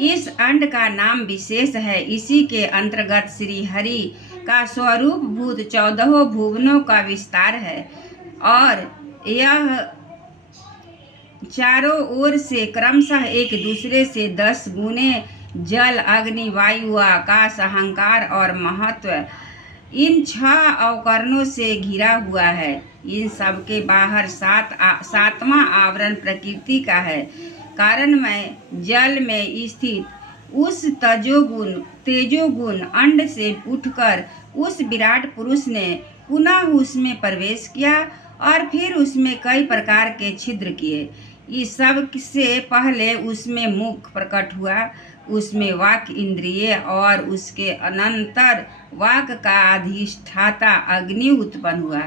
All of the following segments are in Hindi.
इस अंड का नाम विशेष है। इसी के अंतर्गत श्री हरि का स्वरूप भूत 14 भुवनों का विस्तार है और यह चारों ओर से क्रमशः एक दूसरे से 10 गुने जल, अग्नि, वायु, आकाश, अहंकार और महत्व इन 6 अवकरणों से घिरा हुआ है। इन सब के बाहर सातवां आवरण प्रकृति का है। कारणमय जल में स्थित उस तेजोगुण अंड से उठकर उस विराट पुरुष ने पुनः उसमें प्रवेश किया और फिर उसमें कई प्रकार के छिद्र किए। इस सब से पहले उसमें मुख प्रकट हुआ, उसमें वाक इंद्रिय और उसके अनंतर वाक का अधिष्ठाता अग्नि उत्पन्न हुआ।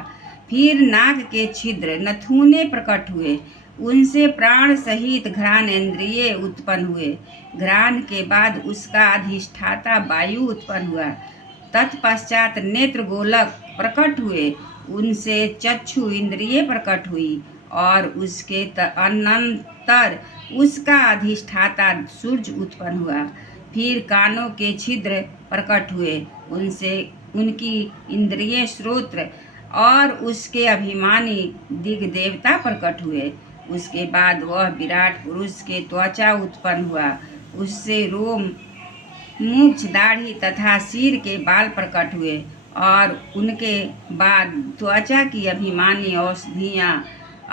फिर नाक के छिद्र नथुने प्रकट हुए, उनसे प्राण सहित घ्राणेन्द्रिय उत्पन्न हुए। घ्राण के बाद उसका अधिष्ठाता वायु उत्पन्न हुआ। तत्पश्चात नेत्र गोलक प्रकट हुए, उनसे चक्षु इंद्रिय प्रकट हुई और उसके अनंतर उसका अधिष्ठाता सूर्य उत्पन्न हुआ। फिर कानों के छिद्र प्रकट हुए, उनसे उनकी इंद्रिय श्रोत्र और उसके अभिमानी दिग्देवता प्रकट हुए। उसके बाद वह विराट पुरुष के त्वचा उत्पन्न हुआ, उससे रोम, मूछ, दाढ़ी तथा सिर के बाल प्रकट हुए और उनके बाद त्वचा की अभिमानी औषधियाँ,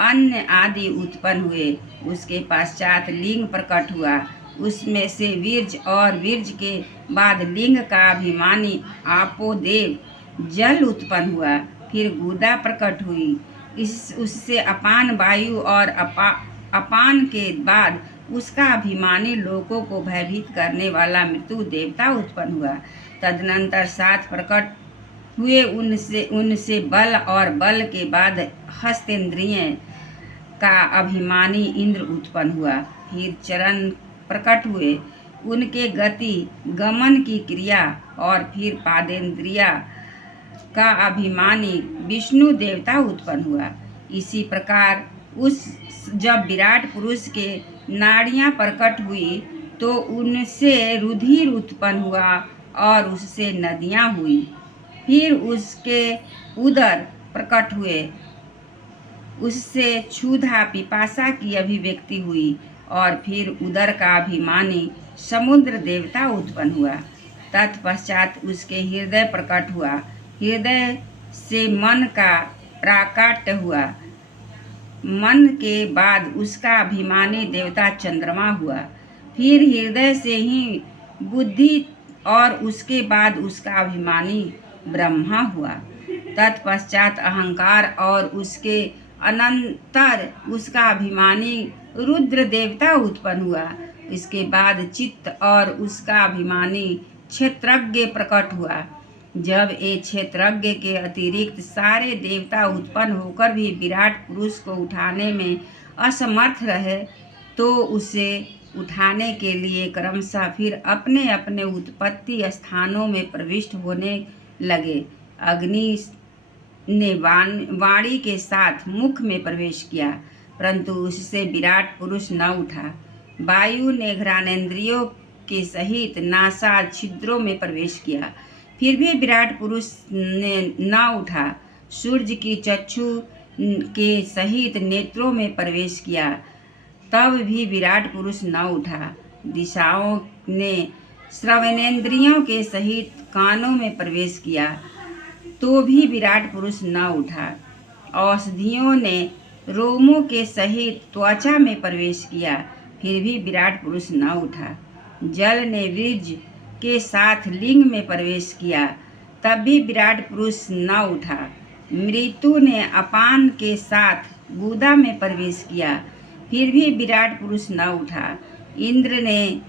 अन्न आदि उत्पन्न हुए। उसके पश्चात लिंग प्रकट हुआ, उसमें से वीर्ज और वीर्ज के बाद लिंग का अभिमानी आपोदेव जल उत्पन्न हुआ। फिर गुदा प्रकट हुई, उससे अपान वायु और अपान के बाद उसका अभिमानी लोगों को भयभीत करने वाला मृत्यु देवता उत्पन्न हुआ। तदनंतर 7 प्रकट हुए, उनसे बल और बल के बाद हस्तेन्द्रिय का अभिमानी इंद्र उत्पन्न हुआ। फिर चरण प्रकट हुए, उनके गति गमन की क्रिया और फिर पादेन्द्रिया का अभिमानी विष्णु देवता उत्पन्न हुआ। इसी प्रकार जब विराट पुरुष के नाड़ियाँ प्रकट हुई तो उनसे रुधिर उत्पन्न हुआ और उससे नदियाँ हुई। फिर उसके उदर प्रकट हुए, उससे क्षुधा पिपासा की अभिव्यक्ति हुई और फिर उदर का अभिमानी समुद्र देवता उत्पन्न हुआ। तत्पश्चात उसके हृदय प्रकट हुआ, हृदय से मन का प्राकट्य हुआ। मन के बाद उसका अभिमानी देवता चंद्रमा हुआ। फिर हृदय से ही बुद्धि और उसके बाद उसका अभिमानी ब्रह्मा हुआ। तत्पश्चात अहंकार और उसके अनंतर उसका अभिमानी रुद्र देवता उत्पन्न हुआ। इसके बाद चित्त और उसका अभिमानी क्षेत्रज्ञ प्रकट हुआ। जब ये क्षेत्रज्ञ के अतिरिक्त सारे देवता उत्पन्न होकर भी विराट पुरुष को उठाने में असमर्थ रहे तो उसे उठाने के लिए क्रमशः फिर अपने अपने उत्पत्ति स्थानों में प्रविष्ट होने लगे। अग्नि ने वाणी के साथ मुख में प्रवेश किया, परंतु उससे विराट पुरुष न उठा। वायु ने घ्राणेन्द्रियों के सहित नासा छिद्रों में प्रवेश किया, फिर भी विराट पुरुष ने न उठा। सूर्य की चक्षु के सहित नेत्रों में प्रवेश किया, तब भी विराट पुरुष न उठा। दिशाओं ने श्रवणेन्द्रियों के सहित कानों में प्रवेश किया, तो भी विराट पुरुष न उठा। औषधियों ने रोमों के सहित त्वचा में प्रवेश किया, फिर भी विराट पुरुष न उठा। जल ने वीर्ज के साथ लिंग में प्रवेश किया, तब भी विराट पुरुष न उठा। मृत्यु ने अपान के साथ गुदा में प्रवेश किया, फिर भी विराट पुरुष न उठा। इंद्र ने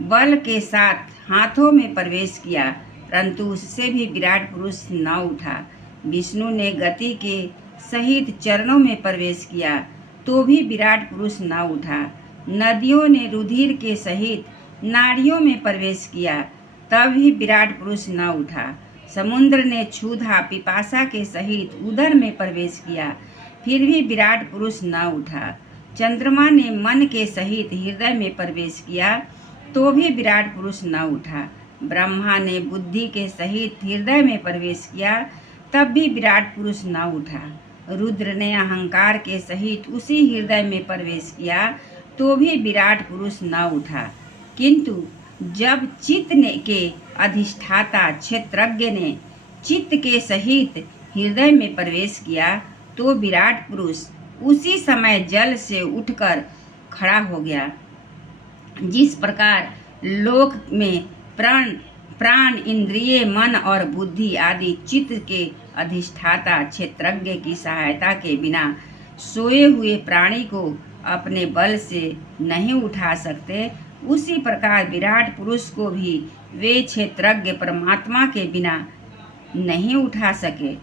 बल के साथ हाथों में प्रवेश किया, परंतु उससे भी विराट पुरुष न उठा। विष्णु ने गति के सहित चरणों में प्रवेश किया, तो भी विराट पुरुष न उठा। नदियों ने रुधिर के सहित नाड़ियों में प्रवेश किया, तब भी विराट पुरुष न उठा। समुद्र ने क्षुधा पिपासा के सहित उदर में प्रवेश किया, फिर भी विराट पुरुष न उठा। चंद्रमा ने मन के सहित हृदय में प्रवेश किया, तो भी विराट पुरुष न उठा। ब्रह्मा ने बुद्धि के सहित हृदय में प्रवेश किया, तब भी विराट पुरुष न उठा। रुद्र ने अहंकार के सहित उसी हृदय में प्रवेश किया, तो भी विराट पुरुष न उठा। किंतु जब चित्त के अधिष्ठाता क्षेत्रज्ञ ने चित्त के सहित हृदय में प्रवेश किया, तो विराट पुरुष उसी समय जल से उठकर खड़ा हो गया। जिस प्रकार लोक में प्राण इंद्रिय मन और बुद्धि आदि चित्त के अधिष्ठाता क्षेत्रज्ञ की सहायता के बिना सोए हुए प्राणी को अपने बल से नहीं उठा सकते, उसी प्रकार विराट पुरुष को भी वे क्षेत्रज्ञ परमात्मा के बिना नहीं उठा सके।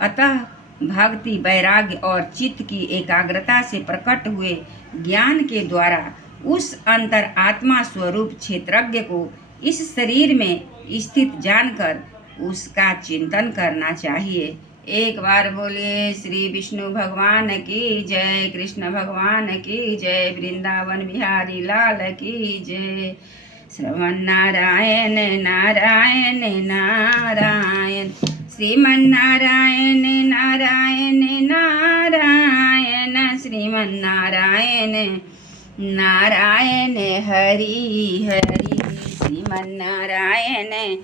अतः भक्ति, वैराग्य और चित्त की एकाग्रता से प्रकट हुए ज्ञान के द्वारा उस अंतर आत्मा स्वरूप क्षेत्रज्ञ को इस शरीर में स्थित जानकर उसका चिंतन करना चाहिए। एक बार बोलिए श्री विष्णु भगवान की जय, कृष्ण भगवान की जय, वृंदावन बिहारी लाल की जय। श्रीमन नारायण नारायण नारायण, श्रीमन नारायण नारायण नारायण, श्रीमन नारायण नारायण हरि हरि, श्रीमन नारायण।